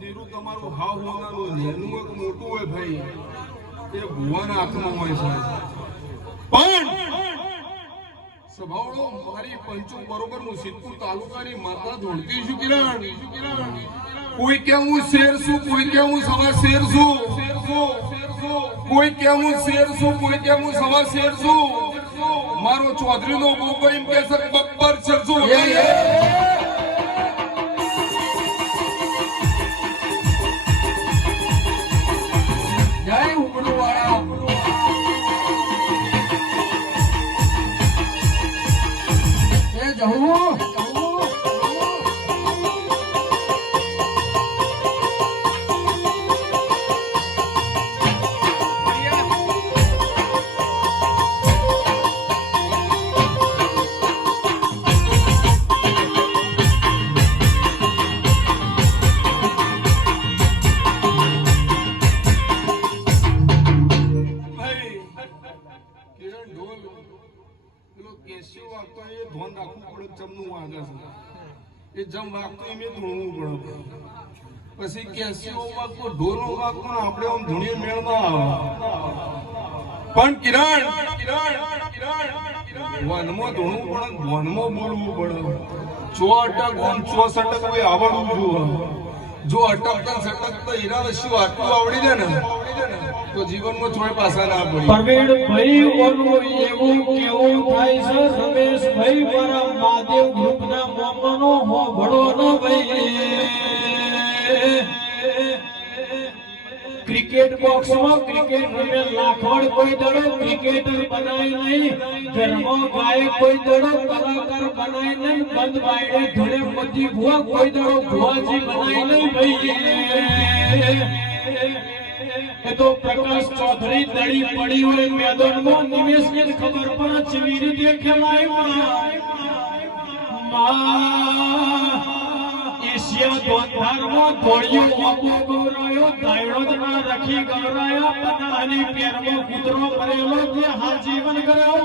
દીરું તમારું હાવ હોનાનું નેનું એક મોટું હોય ભાઈ એ ભુવાના હાથમાં હોય છે પણ સભાવડો મારી પંચો બરોબર હું સિદ્ધપુર તાલુકાની માતા ધોળતી છું કિરણ કોઈ કે હું શેર છું કોઈ કે હું સવા શેર છું કોઈ કે હું શેર છું કોઈ કે હું સવા શેર છું મારો ચૌધરીનો ગોગો એમ કે છે બબ્બર શેર છું જય ઉમડવાળા એ જહુ એ જમ વાગતો એમ ધૂણવું પડે પછી કેસીઓ વાગતો ઢોલો વાગતો આપણે આમ ધૂણીએ મેળ ના આવે પણ કિરણ વનમાં ધૂણવું પડે વનમાં બોલવું પડે ચો અટક ઓમ ચો સટક કોઈ આવડવું જોવે જો અટકતા સટકતા હીરા વસ્તુ આટલું આવડી જાય ને તો જીવનમાં થોડે પાછા ના પડી પ્રવીણ ભાઈ ઓનું એવું કેવું થાય છે રમેશ ભાઈ મારા મહાદેવ ગ્રુપના મોમનો હો ભડો ન ભાઈ ક્રિકેટ બોક્સમાં ક્રિકેટ રમે લાખોડ કોઈ દડો ક્રિકેટર બનાય નહીં ઘરમાં ગાય કોઈ દડો કલાકાર બનાય નહીં બંધ બાયડે ધોળે મતી ભુવા કોઈ દડો ભુવાજી બનાય નહીં ભાઈ એ તો પ્રકાશ ચૌધરી દડી પડી હોય મેદાનમાં નિમેશને ખબર પણ ચવી રીતે ખેલાય એશિયા દોધારમાં ધોળિયો ઓબો ગૌરાયો દાયડો ના રખી ગૌરાયા પનાની પેરમાં કૂતરો પડેલો જે હાલ જીવન કર્યો